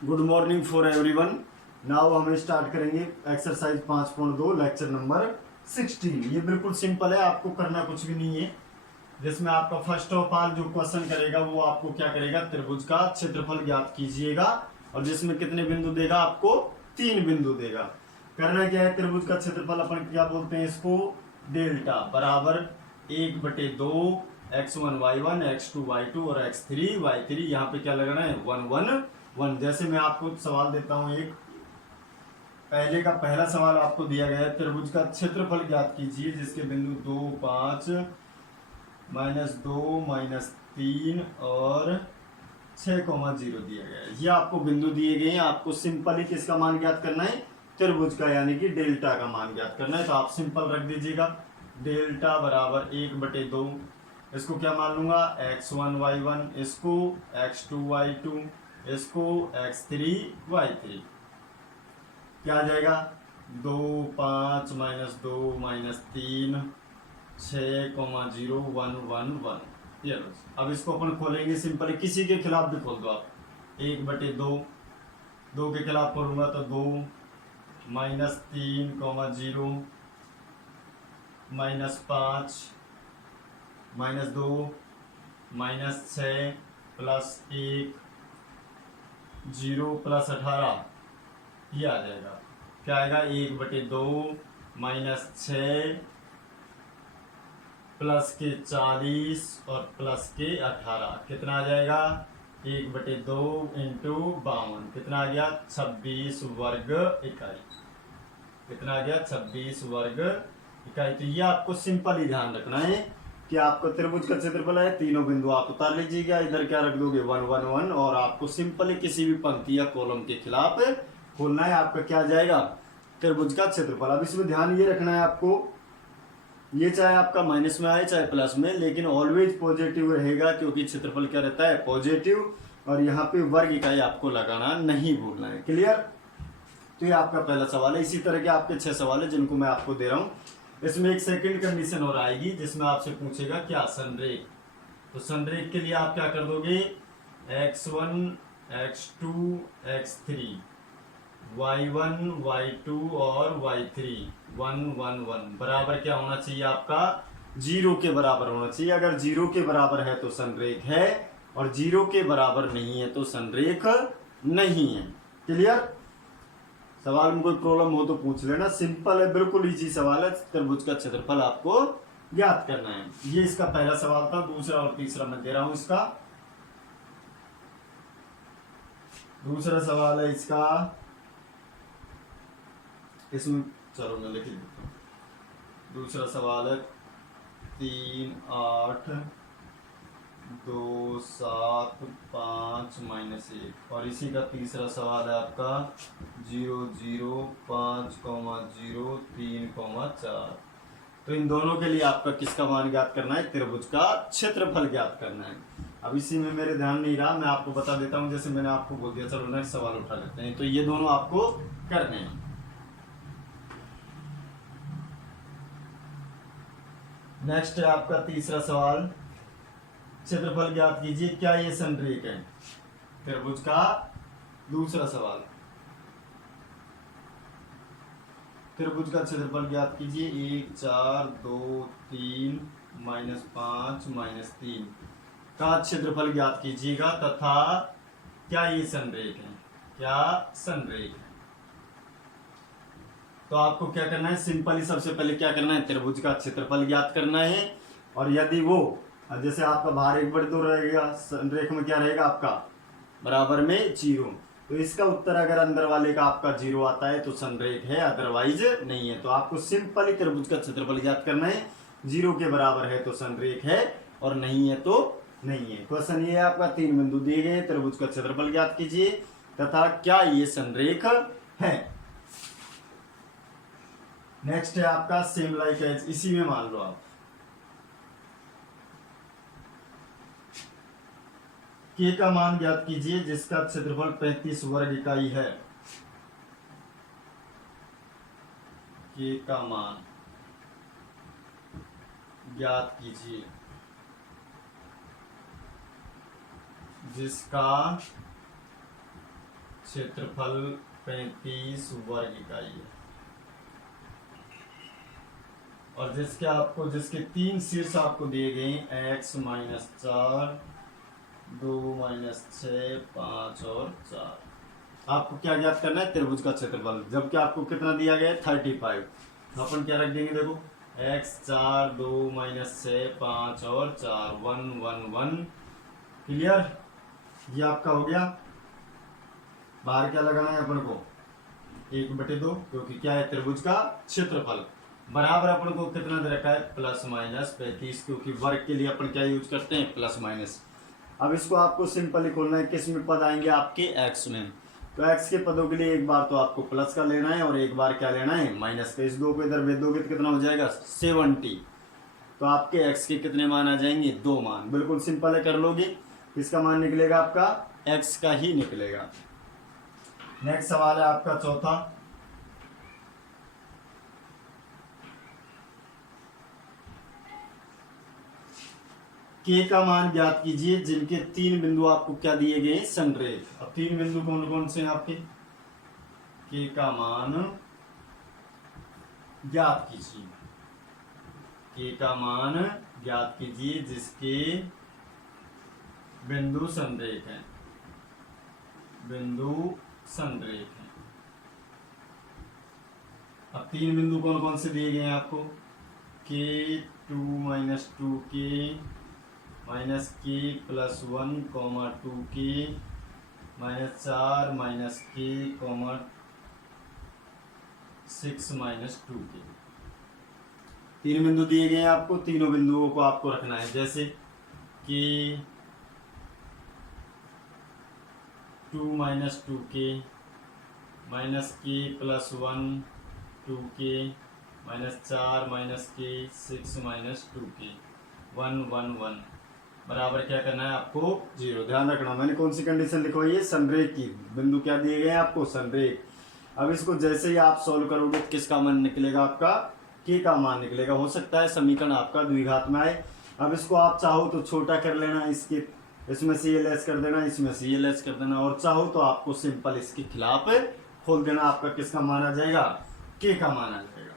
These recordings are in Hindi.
Good morning for everyone. Now हम स्टार्ट करेंगे एक्सरसाइज 5.2 लेक्चर नंबर 16। ये बिल्कुल सिंपल है, आपको करना कुछ भी नहीं है। जिसमें आपका फर्स्ट ऑफ ऑल जो क्वेश्चन करेगा वो आपको क्या करेगा, त्रिभुज का क्षेत्रफल ज्ञात कीजिएगा। और जिसमें कितने बिंदु देगा, आपको 3 बिंदु देगा। करना क्या है, त्रिभुज का क्षेत्रफल अपन क्या बोलते हैं इसको, डेल्टा बराबर 1/2 x1 y1 x2 y2 और x3 y3। यहाँ पे क्या लगाना है, 1 1 1। जैसे मैं आपको सवाल देता हूं, एक पहले का पहला सवाल आपको दिया गया है, त्रिभुज का क्षेत्रफल ज्ञात कीजिए जिसके बिंदु 2 5 -2 -3 और 6,0 दिया गया है। ये आपको बिंदु दिए गए हैं, आपको सिंपली किसका मान ज्ञात करना है, त्रिभुज का, यानी कि डेल्टा का मान ज्ञात करना है। तो आप सिंपल रख दीजिएगा, डेल्टा बराबर 1/2। इसको क्या मान लूंगा, x1 y1, इसको x2 y2, इसको x3 y3। क्या आ जाएगा, 2 5 -2 -3 6,0 1 1 1। ये लो। अब इसको अपन खोलेंगे सिंपली, किसी के खिलाफ भी खोल दो आप। 1/2, 2 के खिलाफ खोलूंगा तो 2 -3, 0 -5 -2 -6 +1 0 +18। ये आ जाएगा, क्या आएगा, 1/2 -6 प्लस के 40 और प्लस के 18। कितना आ जाएगा, 1/2 इंटू 52, कितना आ गया, 26 वर्ग इकाई। कितना आ गया, 26 वर्ग इकाई। तो ये आपको सिंपल ही ध्यान रखना है कि आपको त्रिभुज का क्षेत्रफल है, तीनों बिंदु आप उतार लीजिएगा, इधर क्या रख दोगे, 1 1 1। और आपको सिंपली किसी भी पंक्ति या कॉलम के खिलाफ खोलना है, आपका क्या जाएगा, त्रिभुज का क्षेत्रफल। अब इसमें ध्यान ये रखना है आपको, ये चाहे आपका माइनस में आए चाहे प्लस में, लेकिन ऑलवेज पॉजिटिव रहेगा, क्योंकि क्षेत्रफल क्या रहता है, पॉजिटिव। और यहाँ पे वर्ग इकाई आपको लगाना नहीं भूलना है। क्लियर। तो ये आपका पहला सवाल है। इसी तरह के आपके 6 सवाल है जिनको मैं आपको दे रहा हूँ। इसमें एक सेकंड कंडीशन और आएगी जिसमें आपसे पूछेगा क्या, संरेख। तो संरेख के लिए आप क्या कर दोगे, x1 x2 x3 y1 y2 और y3 1 1 1 बराबर क्या होना चाहिए, आपका 0 के बराबर होना चाहिए। अगर 0 के बराबर है तो संरेख है, और 0 के बराबर नहीं है तो संरेख नहीं है। क्लियर। सवाल में कोई प्रॉब्लम हो तो पूछ लेना, सिंपल है, बिल्कुल इजी सवाल है। त्रिभुज का क्षेत्रफल आपको ज्ञात करना है। ये इसका पहला सवाल था। दूसरा और तीसरा मैं दे रहा हूं इसका। दूसरा सवाल है इसका, इसमें चलो मैं लिख देता हूं। दूसरा सवाल है 3 8 2 7 5 -1। और इसी का तीसरा सवाल है आपका 0 0 5 0 3 4। तो इन दोनों के लिए आपका किसका मान ज्ञात करना है, त्रिभुज का क्षेत्रफल ज्ञात करना है। अब इसी में मेरे ध्यान नहीं रहा, मैं आपको बता देता हूं, जैसे मैंने आपको बोल दिया। चलो नेक्स्ट सवाल उठा लेते हैं। तो ये दोनों आपको करने हैं। नेक्स्ट है आपका तीसरा सवाल, क्षेत्रफल ज्ञात कीजिए, क्या ये संरेख है, त्रिभुज का। दूसरा सवाल, त्रिभुज का क्षेत्रफल ज्ञात कीजिए, 1 4 2 3 -5 -3 का क्षेत्रफल ज्ञात कीजिएगा, तथा क्या ये संरेख है, क्या संरेख है। तो आपको क्या करना है, सिंपली सबसे पहले क्या करना है, त्रिभुज का क्षेत्रफल ज्ञात करना है। और यदि वो, जैसे आपका बाहर 1/2 रहेगा, संरेख में क्या रहेगा आपका, बराबर में 0। तो इसका उत्तर अगर अंदर वाले का आपका 0 आता है तो संरेख है, अदरवाइज नहीं है। तो आपको सिंपली त्रिभुज का क्षेत्रफल ज्ञात करना है। 0 के बराबर है तो संरेख है, और नहीं है तो नहीं है। क्वेश्चन ये है आपका, 3 बिंदु दिए गए, त्रिभुज का क्षेत्रफल ज्ञात कीजिए तथा क्या ये संरेख है। नेक्स्ट है आपका सेम लाइक एज, इसी में मान लो आप के का मान ज्ञात कीजिए जिसका क्षेत्रफल 35 वर्ग इकाई है। के का मान ज्ञात कीजिए जिसका क्षेत्रफल 35 वर्ग इकाई है। और जिसके 3 शीर्ष आपको दिए गए x - 4, 2 - 6, 5 और 4। आपको क्या ज्ञात करना है? त्रिभुज का क्षेत्रफल। जबकि आपको कितना दिया गया है? 35। तो अपन क्या रख देंगे? देखो x 4, 2 - 6, 5 और 4, 1 1 1। क्लियर? ये आपका हो गया। बाहर क्या लगाना है अपन को? 1/2, क्योंकि क्या है? त्रिभुज का क्षेत्रफल। बराबर अपन को कितना दे रखा है? ±35, क्योंकि वर्ग के लिए अपन क्या यूज करते हैं? Plus minus. अब इसको आपको सिंपली खोलना है। किस में पद आएंगे आपके? एक्स में। तो एक्स के पदों के लिए एक बार तो आपको प्लस का लेना है और एक बार क्या लेना है? माइनस का। इस 2 को इधर भेज दोगे तो कितना हो जाएगा? 70। तो आपके एक्स के कितने मान आ जाएंगे? 2 मान। बिल्कुल सिंपल है, कर लोगे। किसका मान निकलेगा? आपका एक्स का ही निकलेगा। नेक्स्ट सवाल है आपका चौथा। के का मान ज्ञात कीजिए जिनके 3 बिंदु आपको क्या दिए गए? संरेख। अब 3 बिंदु कौन कौन से हैं आपके? के का मान ज्ञात कीजिए। के का मान ज्ञात कीजिए जिसके बिंदु संरेख हैं। बिंदु संरेख हैं। अब 3 बिंदु कौन कौन से दिए गए हैं आपको? के 2 - 2 के -k +1, 2 के -4 -k, 6 - 2 के। 3 बिंदु दिए गए हैं आपको। तीनों बिंदुओं को आपको रखना है। जैसे कि 2 - 2 के -k +1, 2 के -4 -k, 6 - 2 के, 1 1 1 बराबर क्या करना है आपको? 0। ध्यान रखना, मैंने कौन सी कंडीशन लिखवाई है? संरेख की। बिंदु क्या दिए गए हैं आपको? संरेख। अब इसको जैसे ही आप सॉल्व करोगे तो किसका मान निकलेगा? आपका के का मान निकलेगा। हो सकता है समीकरण आपका द्विघात में आए। अब इसको आप चाहो तो छोटा कर लेना, इसमें CLS कर देना, इसमें CLS कर देना, और चाहो तो आपको सिंपल इसके खिलाफ खोल देना। आपका किसका मान आ जाएगा? के का मान आ जाएगा।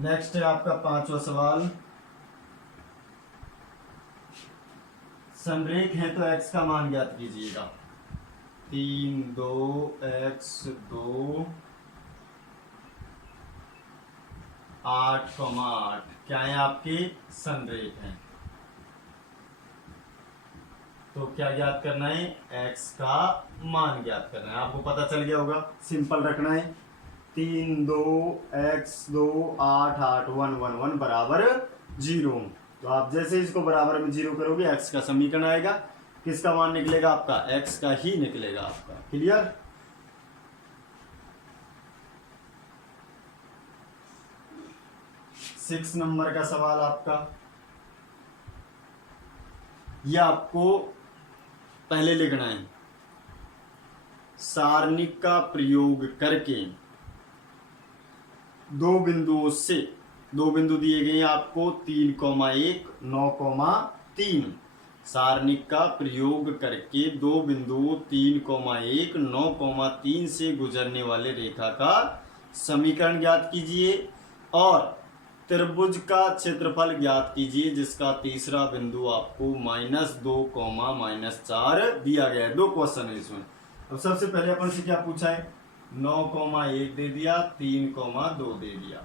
नेक्स्ट है आपका 5वां सवाल। संरेख है तो x का मान ज्ञात कीजिएगा। 3 2 x 2 8, 8 क्या है? आपके संरेख हैं। तो क्या ज्ञात करना है? x का मान ज्ञात करना है। आपको पता चल गया होगा। सिंपल रखना है। 3 2 x 2 8 8 1 1 1 बराबर 0। तो आप जैसे इसको बराबर में 0 करोगे x का समीकरण आएगा। किसका मान निकलेगा? आपका x का ही निकलेगा आपका। क्लियर? सिक्स नंबर का सवाल आपका। यह आपको पहले लिखना है। सारणिक का प्रयोग करके दो बिंदु दिए गए हैं आपको 3,1 9,3। सारणिक का प्रयोग करके दो बिंदु 3,1 9,3 से गुजरने वाले रेखा का समीकरण ज्ञात कीजिए और त्रिभुज का क्षेत्रफल ज्ञात कीजिए जिसका तीसरा बिंदु आपको -2, -4 दिया गया है। 2 क्वेश्चन है इसमें। अब सबसे पहले अपन से क्या पूछा है? 9,1 दे दिया, 3,2 दे दिया।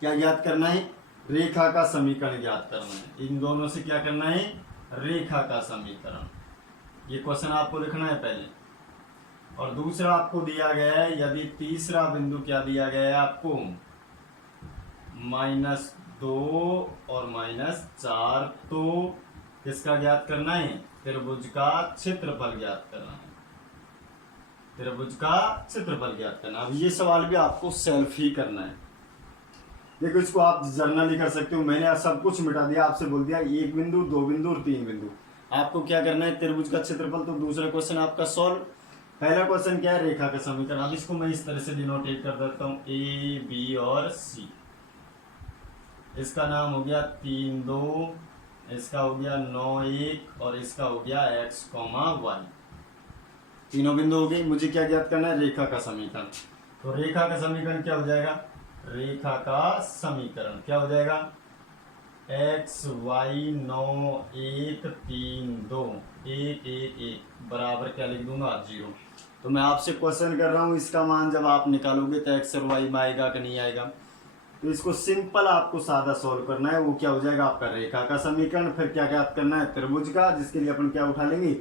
क्या ज्ञात करना है? रेखा का समीकरण ज्ञात करना है। इन दोनों से क्या करना है? रेखा का समीकरण। ये क्वेश्चन आपको लिखना है पहले। और दूसरा आपको दिया गया है, यदि तीसरा बिंदु क्या दिया गया है आपको? -2 और -4, तो किसका ज्ञात करना है? त्रिभुज का क्षेत्रफल ज्ञात करना है। त्रिभुज का क्षेत्रफल ज्ञात करना। अब ये सवाल भी आपको सेल्फ ही करना है। देखो इसको आप जर्नली कर सकते हो। मैंने सब कुछ मिटा दिया, आपसे बोल दिया 1 बिंदु 2 बिंदु और 3 बिंदु। आपको क्या करना है? त्रिभुज का क्षेत्रफल। तो दूसरा क्वेश्चन आपका सॉल्व। पहला क्वेश्चन क्या है? रेखा का समीकरण। अब इसको मैं इस तरह से डिनोटेट कर देता हूँ, A B और C। इसका नाम हो गया 3 2 इसका हो गया 9 1 और इसका हो गया x, y। तीनों बिंदु हो गई। मुझे क्या ज्ञात करना है? रेखा का समीकरण। तो रेखा का समीकरण क्या हो जाएगा? रेखा का समीकरण क्या हो जाएगा? x y 9 1 3 2 1 1 1 बराबर क्या लिख दूंगा? 0। तो मैं आपसे क्वेश्चन कर रहा हूं, इसका मान जब आप निकालोगे तो x और y में आएगा कि नहीं आएगा? तो इसको सिंपल आपको सादा सॉल्व करना है। वो क्या हो जाएगा? आपका रेखा का समीकरण। फिर क्या ज्ञात करना है? त्रिभुज का, जिसके लिए अपन क्या उठा लेंगे?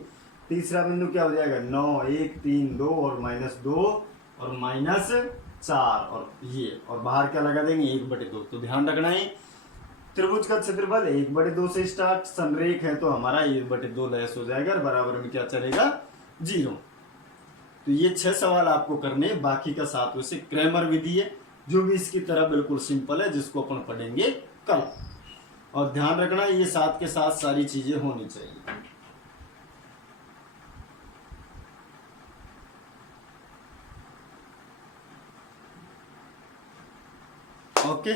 तीसरा बिंदु क्या हो जाएगा? 9 1 3 2 और -2 और -4 और ये, और बाहर क्या लगा देंगे? 1/2। तो ध्यान रखना है त्रिभुज का क्षेत्रफल 1/2 से स्टार्ट, संरेख है तो हमारा 1/2 लेस हो जाएगा और बराबर में क्या चलेगा? 0। तो ये 6 सवाल आपको करने, बाकी का 7 से क्रैमर विधि है जो भी इसकी तरह बिल्कुल सिंपल है, जिसको अपन पढ़ेंगे कल। और ध्यान रखना ये साथ के साथ सारी चीजें होनी चाहिए। ओके।